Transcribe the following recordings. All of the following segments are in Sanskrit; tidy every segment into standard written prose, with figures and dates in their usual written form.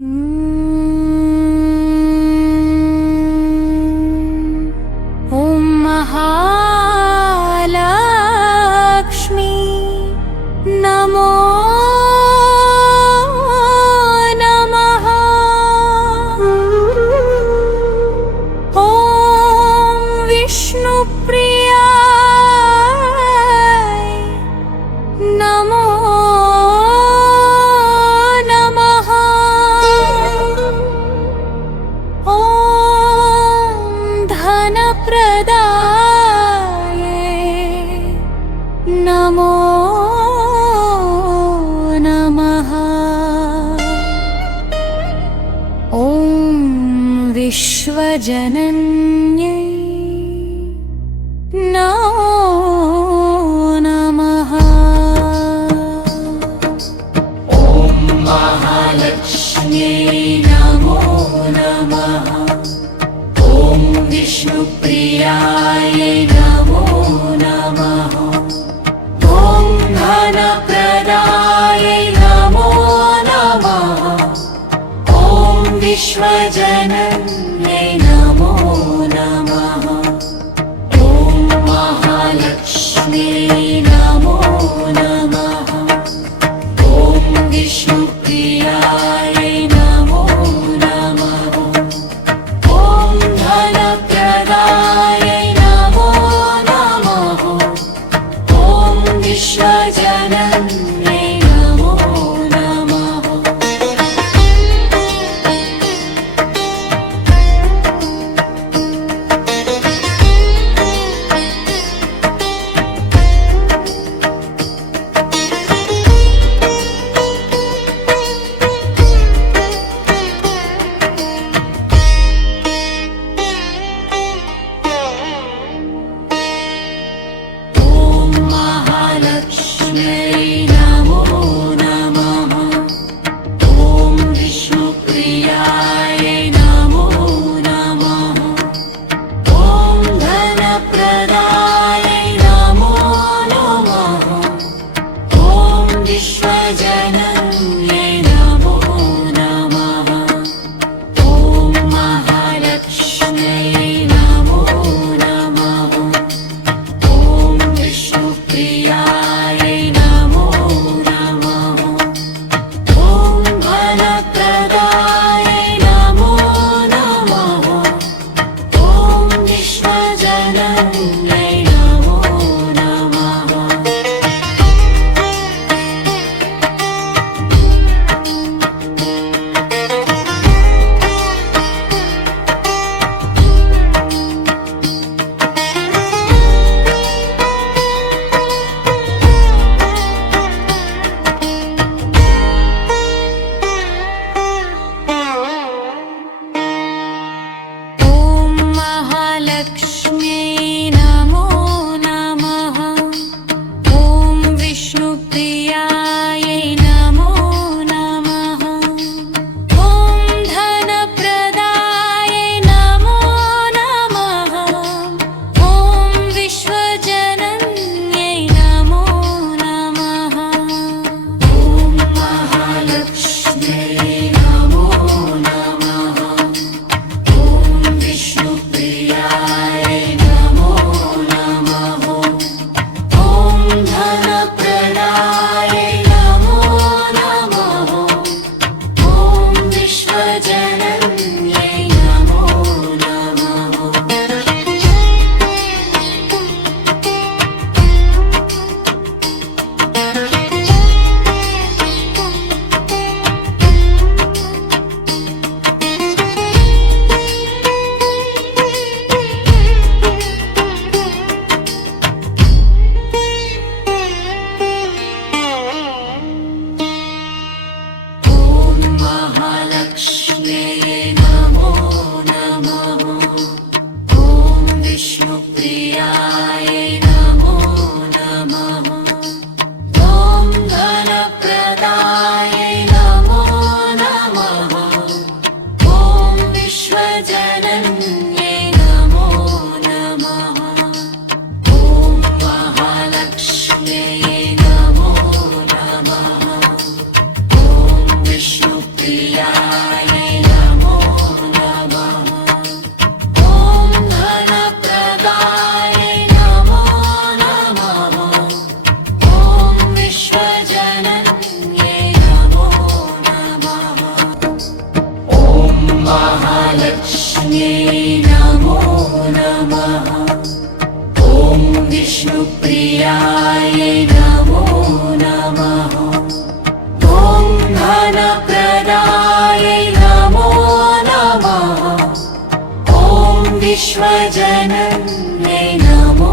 ॐ महालक्ष्मी नमो नमः। ॐ विष्णुप्रियाय नमो नमः। ॐ धनप्रदाय नमो नमः। ॐ विश्वजनन्यै नमो नमः। महालक्ष्म्यै नमो नमः। ॐ विष्णुप्रियाय नमो नमः। ॐ धनप्रदाय नमो नमः। ॐ विश्वजनन्यै नमो नमः। ॐ महालक्ष्म्यै नमो नमः। ॐ विष्णुप्रियाय नमो नमः। ॐ धनप्रदाय नमो नमः। ॐ विश्वजनन्यै नमो नमः। ॐ महालक्ष्म्यै नमो नमः। ॐ विष्णुप्रियाय नमो नमः। ॐ धनप्रदाय नमो नमः। ॐ विश्वजनन्यै नमो नमः। ॐ महालक्ष्म्यै नमो नमः। ॐ विष्णुप्रियाय नमो नमः। ॐ धनप्रदाय नमो नमः। ॐ विश्वजनन्यै नमो नमः। ॐ महालक्ष्म्यै नमो नमः। ॐ विष्णुप्रियाय नमो नमः। ॐ धनप्रदाय नमो नमः। ॐ विश्वजनन्यै नमो नमः। ॐ महालक्ष्म्यै नमो नमः। ॐ विष्णुप्रियाय नमो नमः। ॐ धनप्रदाय नमो नमः। ॐ विश्वजनन्यै नमो नमः। ॐ महालक्ष्म्यै नमो नमः। ॐ विष्णुप्रियाय नमो नमः। ॐ धनप्रदाय नमो नमः। ॐ विश्वजनन्यै नमो नमः। ॐ महालक्ष्म्यै नमो नमः। ॐ विष्णुप्रियाय विष्णुप्रियायै नमो नमः ॐ धनप्रदायै नमो नमः ॐ विश्वजनन्यै नमो नमः ॐ महालक्ष्म्यै नमो नमः ॐ विष्णुप्रियायै नमो नमः ॐ धनप्रदायै नमो नमः ॐ विश्वजनन्यै नमो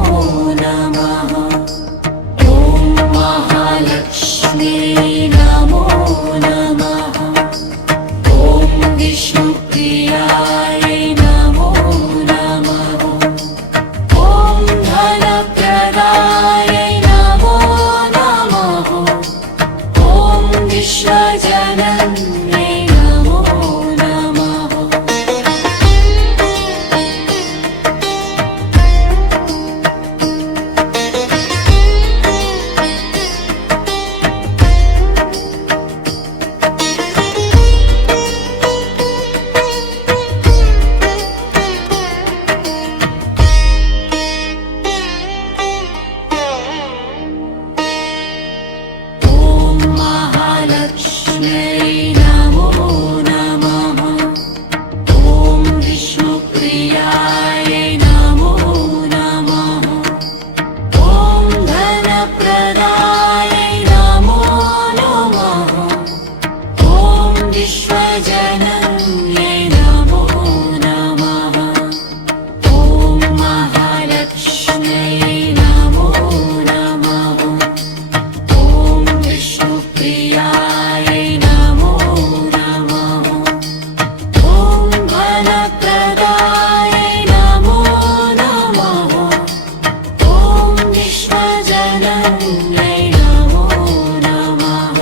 नमः ॐ महालक्ष्म्यै नमो नमः ॐ विष्णुप्रियायै नमो नमः ॐ धनप्रदायै नमो नमः ॐ विश्वजनन्यै नमो नमः ॐ महालक्ष्म्यै नमो नमः ॐ विष्णुप्रियायै नमो नमः ॐ धनप्रदायै नमो नमः ॐ विश्वजनन्यै नमो नमः ॐ महालक्ष्म्यै नमो नमः ॐ विष्णुप्रियायै नमो नमः ॐ धनप्रदायै नमो नमः ॐ विश्वजनन्यै नमो नमः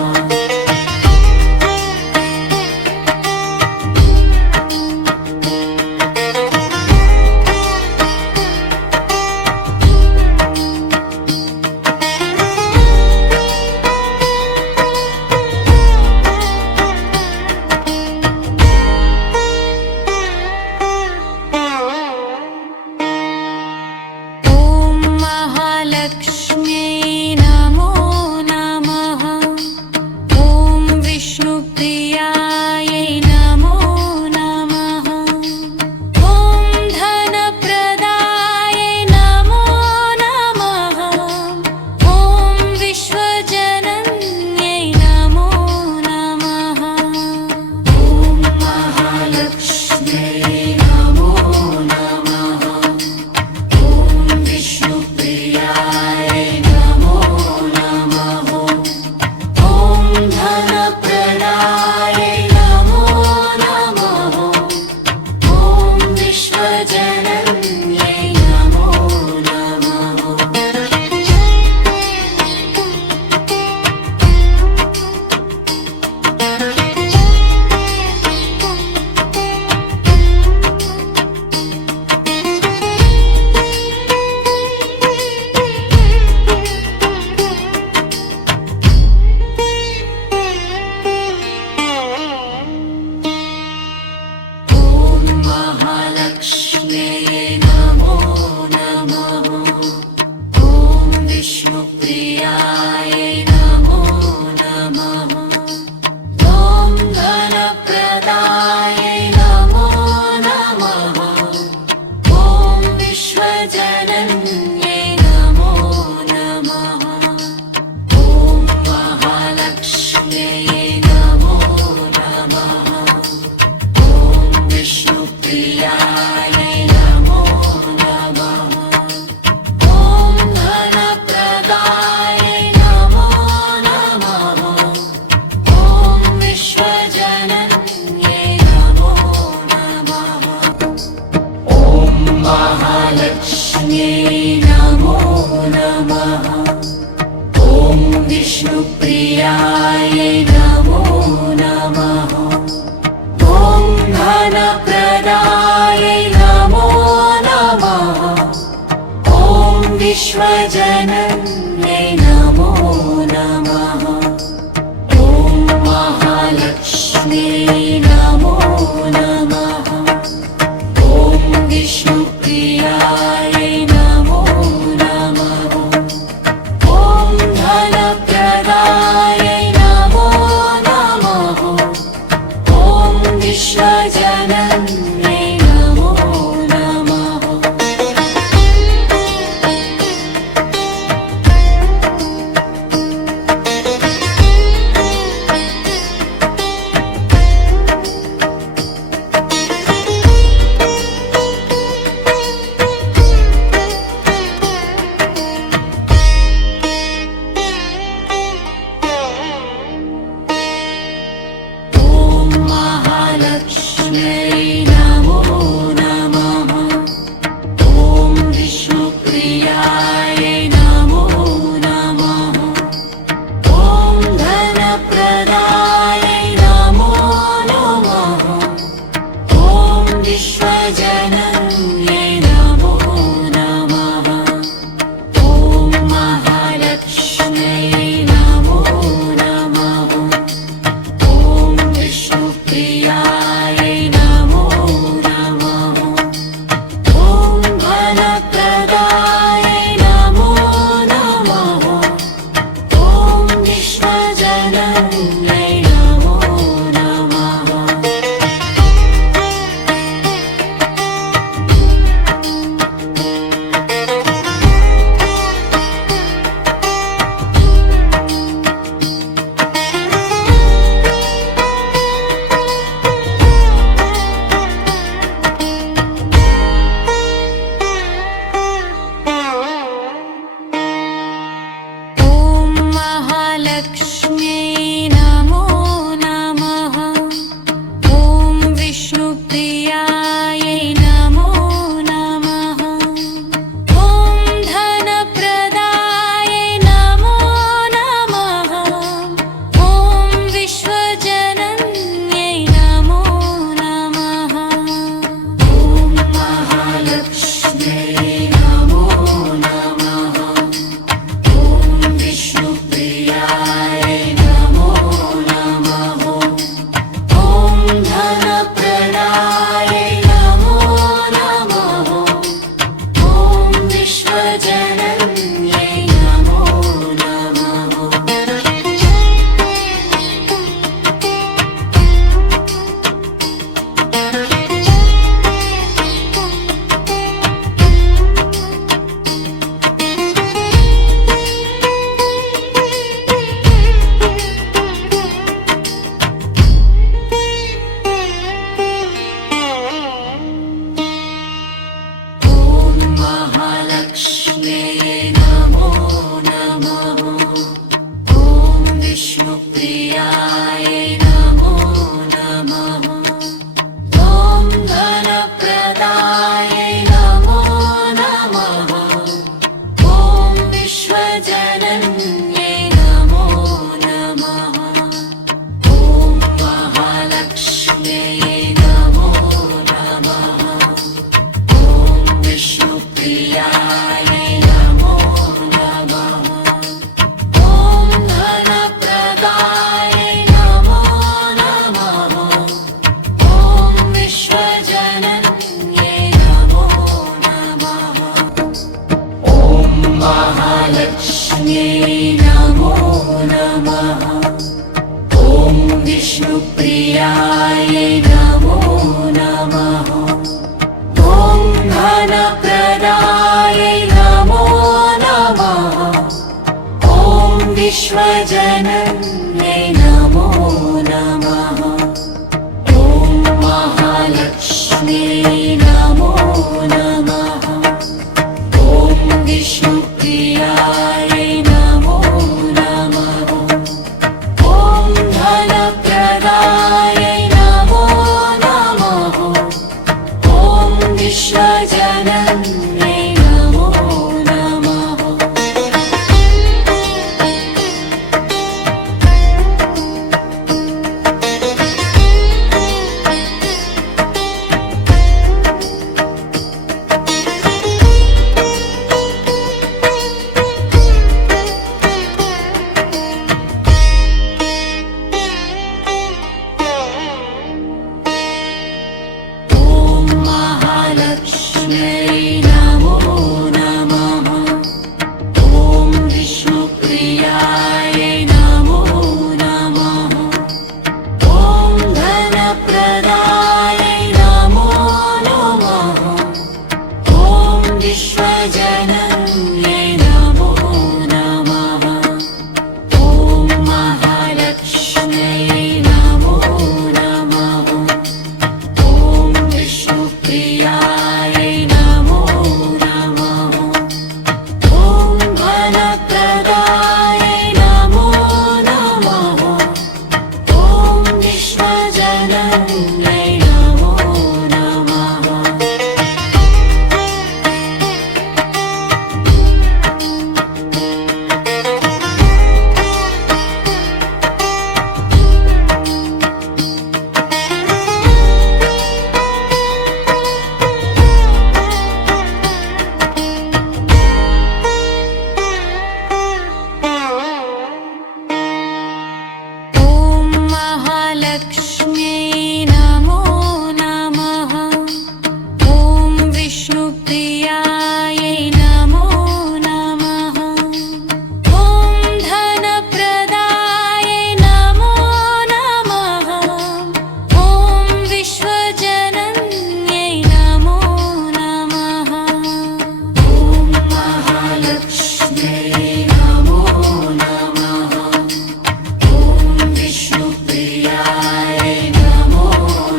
नमः ॐ विष्णुप्रियाय नमो नमः ॐ धनप्रदाय नमो नमः ॐ विश्वजनन्ये नमो नमः ॐ महालक्ष्म्यै नमो नमः ॐ विष्णुप्रियाय नमो नमः ॐ धनप्रदाय नमो नमः ॐ विश्वजनन्ये नमो नमः ॐ महालक्ष्म्यै नमो नमः ॐ विष्णुप्रियाय नमो नमः ॐ धनप्रदाय नमो नमः ॐ विश्वजनन्ये नमो नमः ॐ महालक्ष्म्यै नमो नमः ॐ विष्णुप्रियाय नमो नमः ॐ धनप्रदाय नमो नमः ॐ विश्वजनन्ये नमो नमः ॐ महालक्ष्म्यै नमो नमः ॐ विष्णुप्रियाय नमो नमः ॐ धनप्रदाय नमो नमः ॐ विश्वजनन्ये नमो नमः ॐ महालक्ष्म्यै नमो नमः ॐ विष्णुप्रियाय नमो नमः ॐ धनप्रदाय नमो नमः ॐ विश्वजनन्ये नमो नमः ॐ महालक्ष्म्यै नमो नमः ॐ विष्णुप्रियाय नमो नमः ॐ धनप्रदाय नमो नमः ॐ विश्वजनन्ये नमो नमः ॐ महालक्ष्म्यै नमो नमः ॐ विष्णुप्रियाय नमो नमः ॐ धनप्रदाय नमो नमः ॐ विश्वजनन्ये नमो नमः ॐ महालक्ष्म्यै नमो नमः ॐ विष्णुप्रियाय नमो नमः ॐ धनप्रदाय नमो नमः ॐ विश्वजनन्ये नमो नमः विश्वजनन्यै नमो नमः। ॐ महालक्ष्म्यै नमो नमः। ॐ विष्णुप्रियायै नमो नमः। ॐ धनप्रदायै नमो नमः। ॐ विश्वजनन्यै नमो नमः। ॐ महालक्ष्म्यै नमो नमः। ॐ विष्णुप्रियाय नमो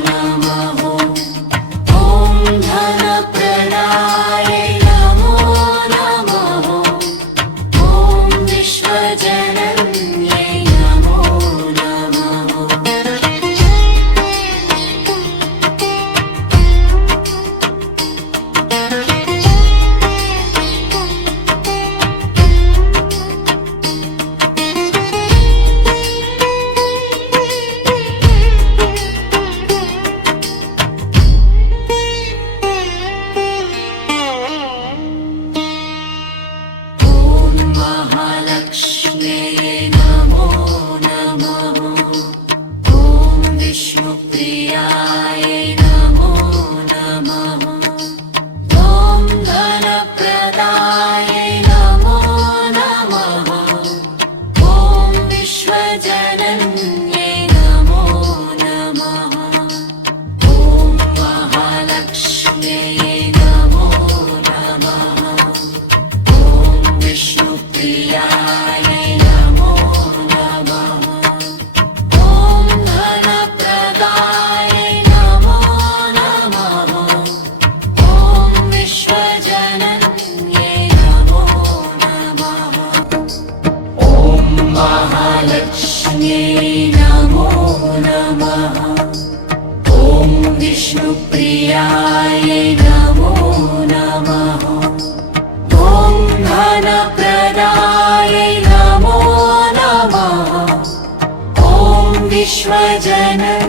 नमः। ॐ धनप्रदाय नमो नमः। ॐ विश्वजनन्यै नमो नमः। ॐ महालक्ष्म्यै नमो नमः। ॐ विष्णुप्रियाय नमो नमः। ॐ धनप्रदाय नमो नमः। ॐ विश्वजनन्यै नमो नमः। ॐ महालक्ष्म्यै नमो नमः। ॐ विष्णुप्रियाय नमो नमः। ॐ धनप्रदाय नमो नमः। ॐ विश्वजनन्यै नमो नमः। ॐ महालक्ष्म्यै नमो नमः। ॐ विष्णुप्रियाय नमो नमः। ॐ धनप्रदाय नमो नमः। ॐ विश्वजनन्यै